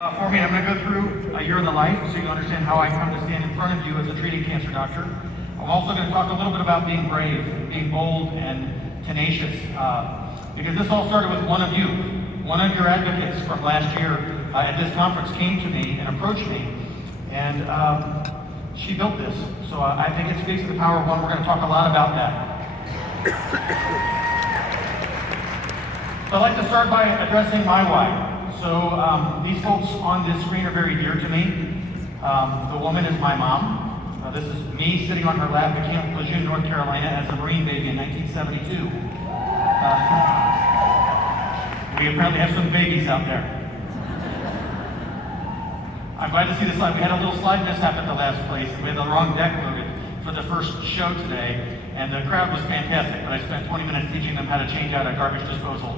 For me, I'm going to go through a year in the life so you understand how I come to stand in front of you as a treating cancer doctor. I'm also going to talk a little bit about being brave, being bold, and tenacious, because this all started with one of you. One of your advocates from last year at this conference came to me and approached me, and she built this. So I think it speaks to the power of one. We're going to talk a lot about that. So I'd like to start by addressing my why. So these folks on this screen are very dear to me. The woman is my mom. This is me sitting on her lap at Camp Lejeune, North Carolina as a Marine baby in 1972. We apparently have some babies out there. I'm glad to see the slide. We had a little slide mishap at the last place. We had the wrong deck loaded for the first show today, and the crowd was fantastic, but I spent 20 minutes teaching them how to change out a garbage disposal.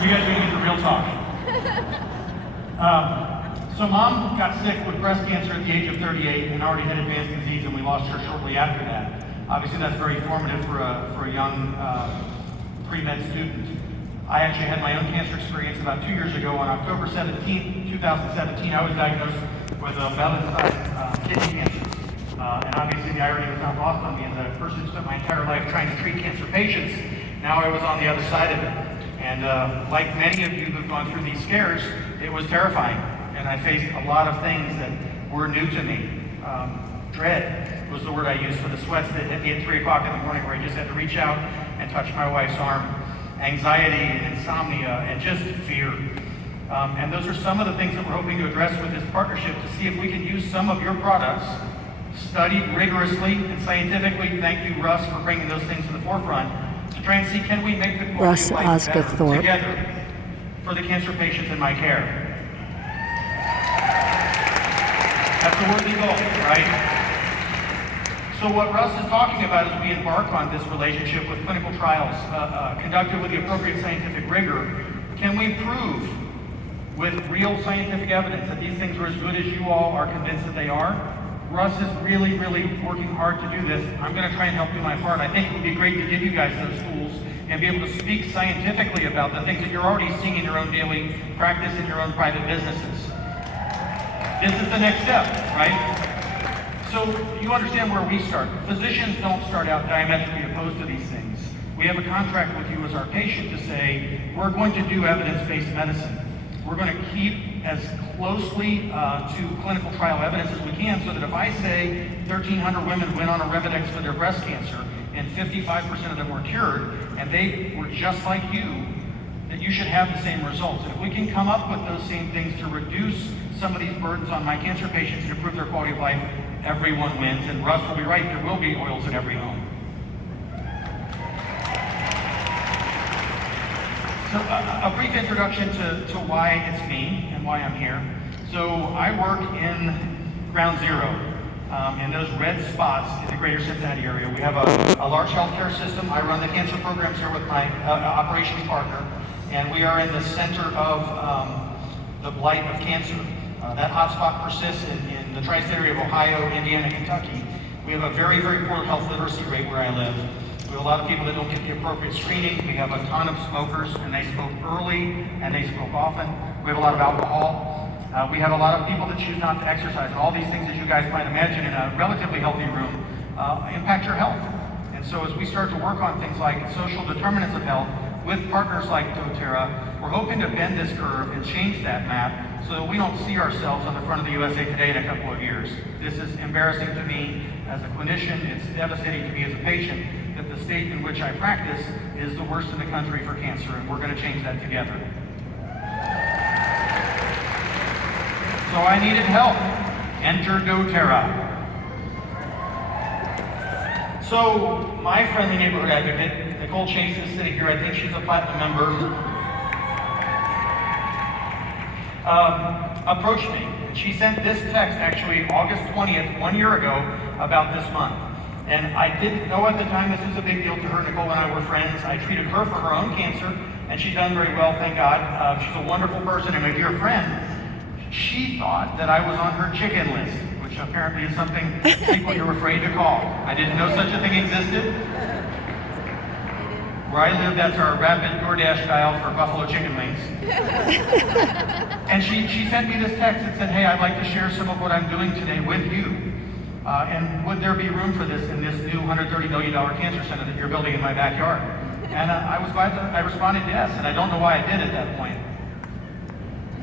You guys are going to get the real talk. So mom got sick with breast cancer at the age of 38 and already had advanced disease, and we lost her shortly after that. Obviously that's very formative for a young pre-med student. I actually had my own cancer experience about 2 years ago. On October 17, 2017, I was diagnosed with a melanoma kidney cancer. And obviously the irony was not lost on me as a person who spent my entire life trying to treat cancer patients. Now I was on the other side of it. And like many of you who've gone through these scares, it was terrifying. And I faced a lot of things that were new to me. Dread was the word I used for the sweats that hit me at 3 o'clock in the morning, where I just had to reach out and touch my wife's arm. Anxiety and insomnia and just fear. And those are some of the things that we're hoping to address with this partnership, to see if we can use some of your products, studied rigorously and scientifically. Thank you, Russ, for bringing those things to the forefront. Try and see, can we make the quality of life better together for the cancer patients in my care? That's a worthy goal, right? So what Russ is talking about as we embark on this relationship with clinical trials conducted with the appropriate scientific rigor, can we prove with real scientific evidence that these things are as good as you all are convinced that they are? Russ is really, really working hard to do this. I'm going to try and help do my part. I think it would be great to give you guys those tools and be able to speak scientifically about the things that you're already seeing in your own daily practice, in your own private businesses. This is the next step, right? So you understand where we start. Physicians don't start out diametrically opposed to these things. We have a contract with you as our patient to say, we're going to do evidence-based medicine. We're going to keep as closely to clinical trial evidence as we can, so that if I say 1,300 women went on a Revidex for their breast cancer and 55% of them were cured, and they were just like you, that you should have the same results. And if we can come up with those same things to reduce some of these burdens on my cancer patients and improve their quality of life, everyone wins. And Russ will be right, there will be oils in every home. So a brief introduction to why it's me and why I'm here. So I work in Ground Zero, in those red spots in the greater Cincinnati area. We have a large healthcare system. I run the cancer programs here with my operations partner, and we are in the center of the blight of cancer. That hotspot persists in the tri-state area of Ohio, Indiana, Kentucky. We have a very, very poor health literacy rate where I live. We have a lot of people that don't get the appropriate screening. We have a ton of smokers, and they smoke early, and they smoke often. We have a lot of alcohol. We have a lot of people that choose not to exercise. And all these things that you guys might imagine in a relatively healthy room impact your health. And so as we start to work on things like social determinants of health with partners like doTERRA, we're hoping to bend this curve and change that map so that we don't see ourselves on the front of the USA Today in a couple of years. This is embarrassing to me as a clinician. It's devastating to me as a patient that the state in which I practice is the worst in the country for cancer, and we're going to change that together. So I needed help. Enter doTERRA. So my friendly neighborhood advocate, Nicole Chase, is sitting here. I think she's a platinum member. Approached me. She sent this text actually August 20th, 1 year ago, about this month. And I didn't know at the time this was a big deal to her. Nicole and I were friends. I treated her for her own cancer, and she's done very well, thank God. She's a wonderful person and a dear friend. She thought that I was on her chicken list, which apparently is something people you're afraid to call. I didn't know such a thing existed. Where I live, that's our rapid DoorDash dial for buffalo chicken wings. And she sent me this text that said, hey, I'd like to share some of what I'm doing today with you. And would there be room for this in this new $130 million cancer center that you're building in my backyard? And I was glad that I responded yes, and I don't know why I did at that point.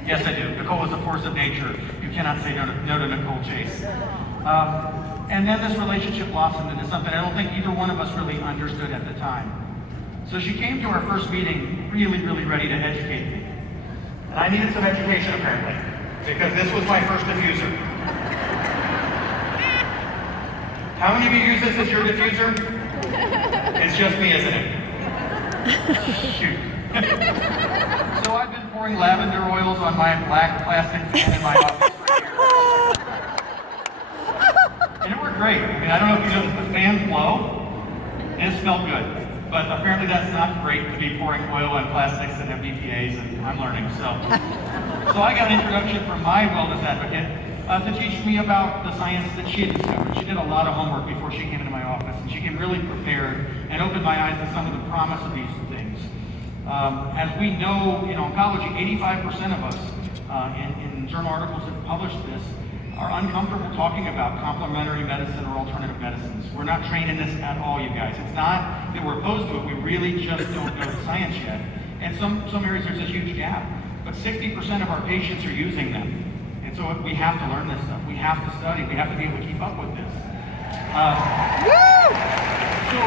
Yes, I do. Nicole is a force of nature. You cannot say no to Nicole Chase. And then this relationship blossomed into something I don't think either one of us really understood at the time. So she came to our first meeting really, really ready to educate me. And I needed some education apparently, because this was my first diffuser. How many of you use this as your diffuser? It's just me, isn't it? Shoot. So I've been pouring lavender oils on my black plastic fan in my office for years. And it worked great. I mean, I don't know if you know this, but fans blow, and it smelled good. But apparently that's not great to be pouring oil on plastics and have BPAs, and I'm learning. So I got an introduction from my wellness advocate to teach me about the science that she had discovered. She did a lot of homework before she came into my office, and she came really prepared and opened my eyes to some of the promise of these things. As we know in oncology, 85% of us in journal articles that publish this are uncomfortable talking about complementary medicine or alternative medicines. We're not trained in this at all, you guys. It's not that we're opposed to it, we really just don't know the science yet. And some areas there's a huge gap. But 60% of our patients are using them. And so we have to learn this stuff. We have to study. We have to be able to keep up with this. So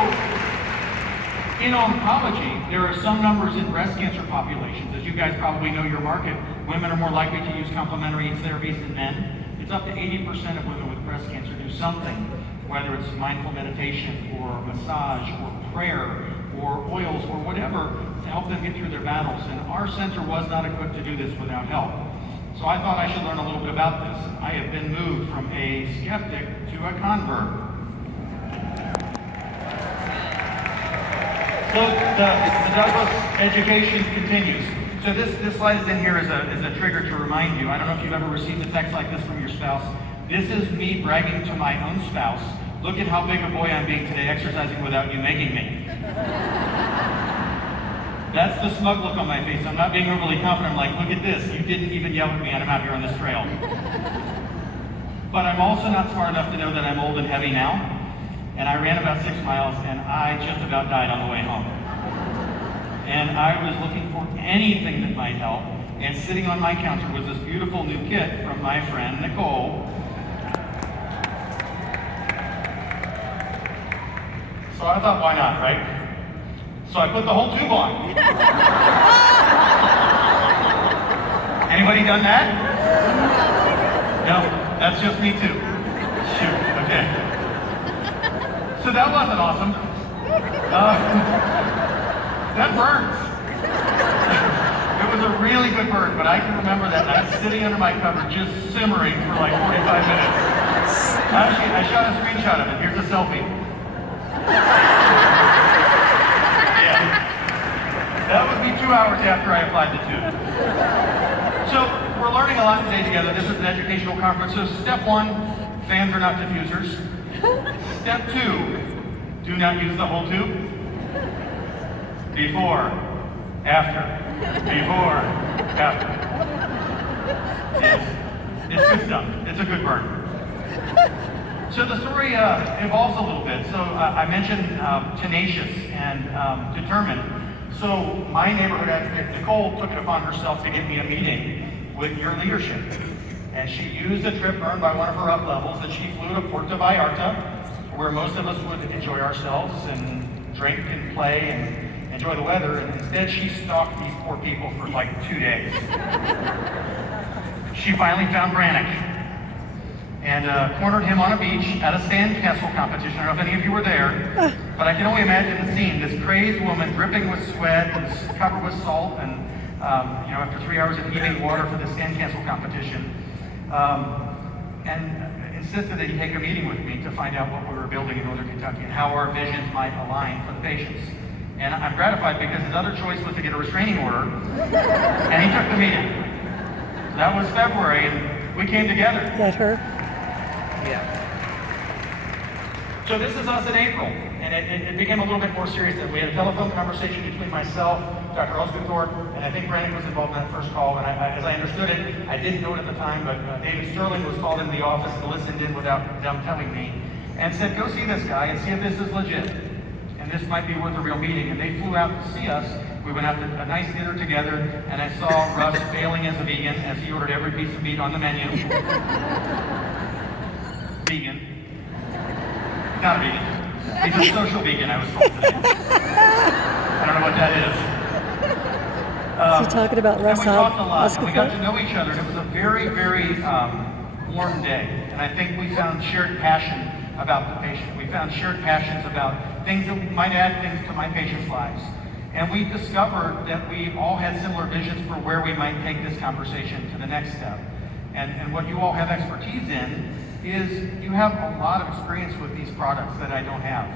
in oncology, there are some numbers in breast cancer populations. As you guys probably know your market, women are more likely to use complementary therapies than men. It's up to 80% of women with breast cancer do something, whether it's mindful meditation or massage or prayer or oils or whatever to help them get through their battles. And our center was not equipped to do this without help. So I thought I should learn a little bit about this. I have been moved from a skeptic to a convert. So the Douglas education continues. So this slide is in here as a trigger to remind you. I don't know if you've ever received a text like this from your spouse. This is me bragging to my own spouse. Look at how big a boy I'm being today, exercising without you making me. That's the smug look on my face. I'm not being overly confident. I'm like, look at this. You didn't even yell at me, and I'm out here on this trail. But I'm also not smart enough to know that I'm old and heavy now. And I ran about 6 miles, and I just about died on the way home. And I was looking for anything that might help, and sitting on my counter was this beautiful new kit from my friend Nicole. So I thought, why not, right? So I put the whole tube on. Anybody done that? No, that's just me too. Shoot, okay. So that wasn't awesome. That burns. It was a really good burn, but I can remember that night sitting under my cover just simmering for like 45 minutes. Actually, I shot a screenshot of it. Here's a selfie. Yeah. That would be 2 hours after I applied the tube. So we're learning a lot today together. This is an educational conference. So step 1, fans are not diffusers. Step 2, do not use the whole tube. Before, after, before, after. It's good stuff. It's a good burn. So the story evolves a little bit. So I mentioned tenacious and determined. So my neighborhood advocate, Nicole, took it upon herself to get me a meeting with your leadership. And she used a trip earned by one of her up levels, and she flew to Puerto Vallarta, where most of us would enjoy ourselves and drink and play and enjoy the weather, and instead she stalked these poor people for like 2 days. She finally found Brannick and cornered him on a beach at a sandcastle competition. I don't know if any of you were there, but I can only imagine the scene. This crazed woman dripping with sweat and covered with salt, and after 3 hours of heating water for this sandcastle competition, and insisted that he take a meeting with me to find out what we were building in Northern Kentucky and how our visions might align for the patients. And I'm gratified because his other choice was to get a restraining order, and he took the meeting. That was February, and we came together. Is that her? Yeah. So this is us in April, and and it became a little bit more serious. We had a telephone conversation between myself, Dr. Osgothorpe, and I think Brandon was involved in that first call. And as I understood it, I didn't know it at the time, but David Sterling was called into the office and listened in without them telling me, and said, go see this guy and see if this is legit, and this might be worth a real meeting. And they flew out to see us. We went out to a nice dinner together, and I saw Russ failing as a vegan as he ordered every piece of meat on the menu. Vegan. Not a vegan. He's a social vegan, I was told today. I don't know what that is. Is he talking about Russ? We talked a lot, and we got to know each other, and it was a very, very warm day. And I think we found shared passion about the patient. We found shared passions about things that might add things to my patients' lives. And we discovered that we all had similar visions for where we might take this conversation to the next step. And what you all have expertise in is you have a lot of experience with these products that I don't have.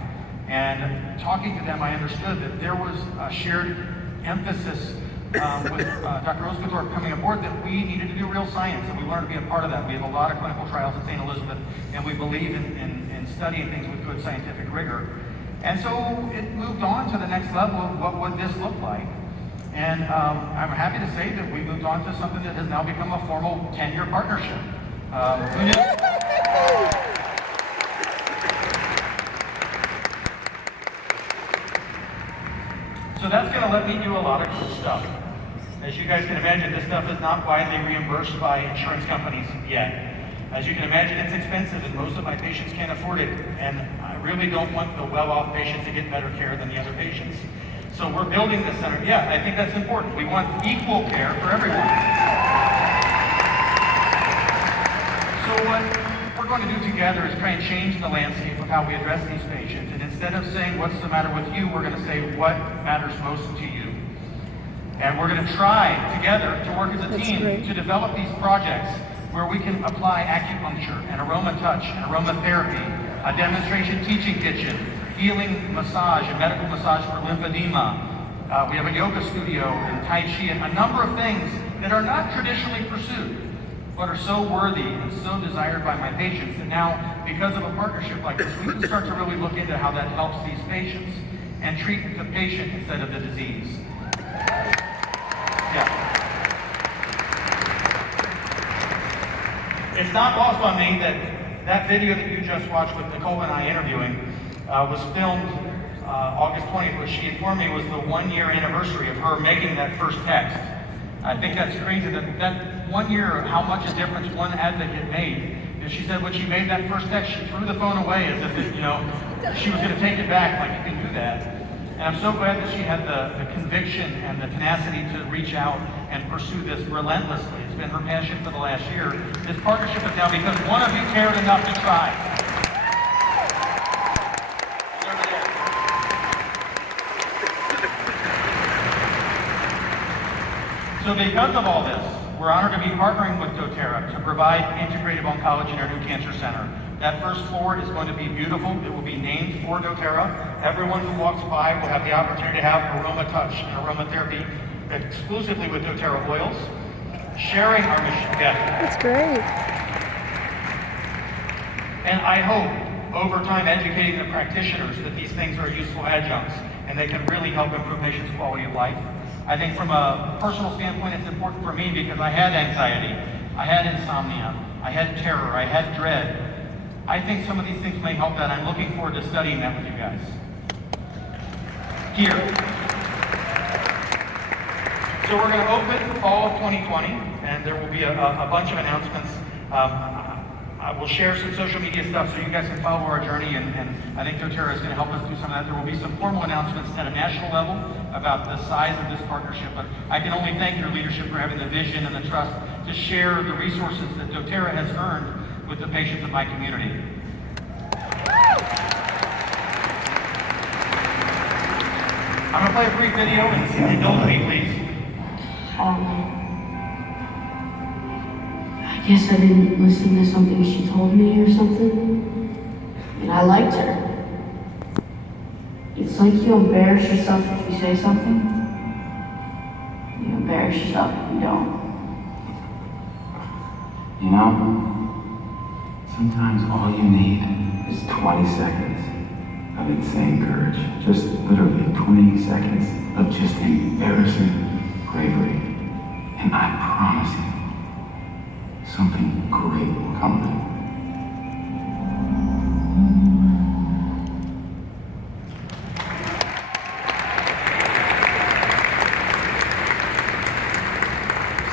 And talking to them, I understood that there was a shared emphasis with Dr. Osgothorpe coming aboard that we needed to do real science, and we wanted to be a part of that. We have a lot of clinical trials at St. Elizabeth, and we believe in studying things with good scientific rigor. And so it moved on to the next level of what would this look like. And I'm happy to say that we moved on to something that has now become a formal 10-year partnership. Who knew? So that's going to let me do a lot of cool stuff. As you guys can imagine, this stuff is not widely reimbursed by insurance companies yet. As you can imagine, it's expensive, and most of my patients can't afford it. And I really don't want the well-off patients to get better care than the other patients. So we're building this center. Yeah, I think that's important. We want equal care for everyone. So what we're going to do together is try and change the landscape of how we address these patients. And instead of saying, what's the matter with you, we're going to say, what matters most to you? And we're going to try together to work as a team to develop these projects where we can apply acupuncture and aroma touch and aromatherapy, a demonstration teaching kitchen, healing massage and medical massage for lymphedema. We have a yoga studio and Tai Chi and a number of things that are not traditionally pursued, but are so worthy and so desired by my patients that now, because of a partnership like this, we can start to really look into how that helps these patients and treat the patient instead of the disease. Yeah. It's not lost on me that video that you just watched with Nicole and I interviewing was filmed August 20th, which she informed me was the 1-year anniversary of her making that first text. I think that's crazy that 1 year, how much a difference one advocate made. And she said when she made that first text, she threw the phone away as if she was going to take it back, like you can do that. And I'm so glad that she had the conviction and the tenacity to reach out and pursue this relentlessly. It's been her passion for the last year. This partnership is now because one of you cared enough to try. So because of all this, we're honored to be partnering with doTERRA to provide integrative oncology in our new cancer center. That first floor is going to be beautiful. It will be named for doTERRA. Everyone who walks by will have the opportunity to have aroma touch and aromatherapy exclusively with doTERRA oils, sharing our mission together. That's great. And I hope, over time, educating the practitioners that these things are useful adjuncts and they can really help improve patients' quality of life. I think from a personal standpoint, it's important for me because I had anxiety, I had insomnia, I had terror, I had dread. I think some of these things may help that. I'm looking forward to studying that with you guys. Here. So we're going to open the fall of 2020, and there will be a bunch of announcements. I will share some social media stuff so you guys can follow our journey, and I think doTERRA is going to help us do some of that. There will be some formal announcements at a national level about the size of this partnership, but I can only thank your leadership for having the vision and the trust to share the resources that doTERRA has earned with the patients of my community. I'm going to play a brief video and indulge me, please. I guess I didn't listen to something she told me or something, and I liked her. It's like you embarrass yourself if you say something. You embarrass yourself if you don't. You know, sometimes all you need is 20 seconds of insane courage. Just literally 20 seconds of just embarrassing bravery. And I promise you, something great will come of it.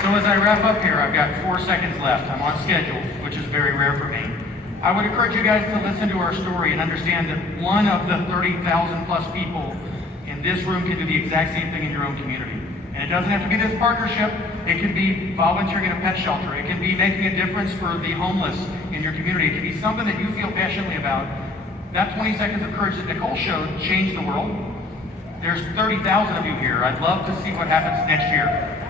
So as I wrap up here, I've got 4 seconds left. I'm on schedule, which is very rare for me. I would encourage you guys to listen to our story and understand that one of the 30,000 plus people in this room can do the exact same thing in your own community. And it doesn't have to be this partnership. It could be volunteering in a pet shelter. It can be making a difference for the homeless in your community. It can be something that you feel passionately about. That 20 seconds of courage that Nicole showed changed the world. There's 30,000 of you here. I'd love to see what happens next year.